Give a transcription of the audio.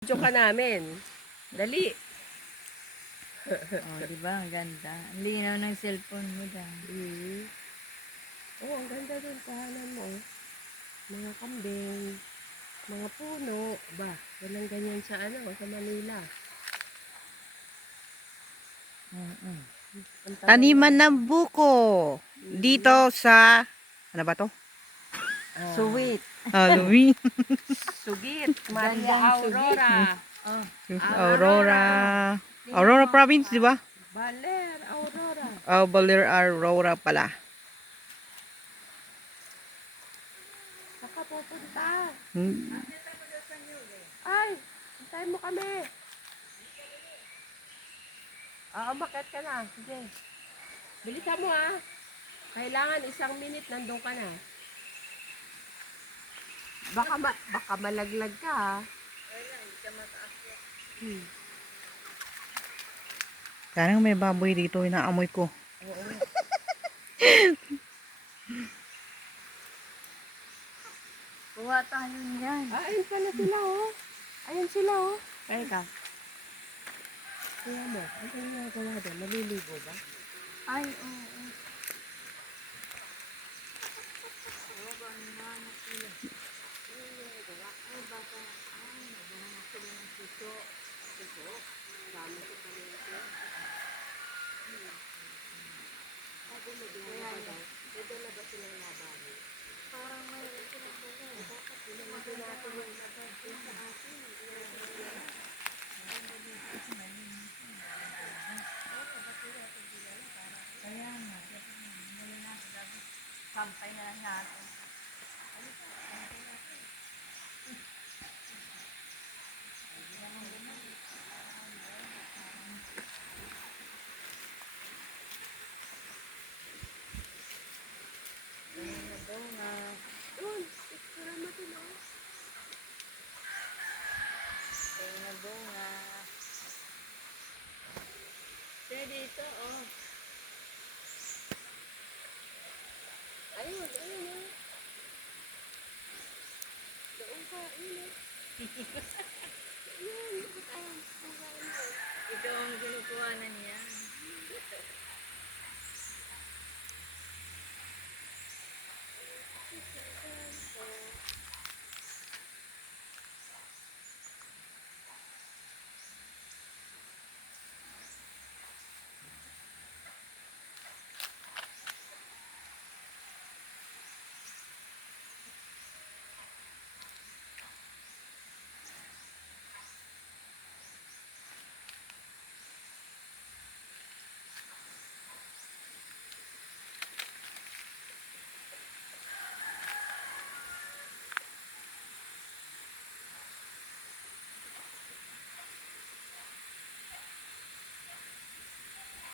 Video ka namin. Dali. Oh, di ba? Ang ganda. Ang linaw ng cellphone mo dyan. Oh, ang ganda dun. Tahanan mo. Mga kambing. Mga puno. Ba, walang ganyan sa sa Manila. Ang tagal Taniman na- ng buko. Dito sa, ano ba to? Sweet. Halloween. Sugit. Maria Gandang Aurora. Oh, Aurora. Aurora province, di ba? Baler Aurora. Oh, Baler Aurora pala. Saka pupunta. Hmm. Ay, hintayin mo kami. Umakit ka na. Sige. Bilisan mo Kailangan 1 minute nandun ka na. Baka malaglag ka Parang may baboy dito, inaamoy ko. Oo. kuha tayo niyan. Ayun pala sila Ayun sila Kaya ka. Kaya mo, ano yung nagawa doon? Maliligo ba? Ay, oo. Sampay na lang natin. Doon, picture mo din Kaya bunga. Kaya dito Ayun. Doon ka, ayun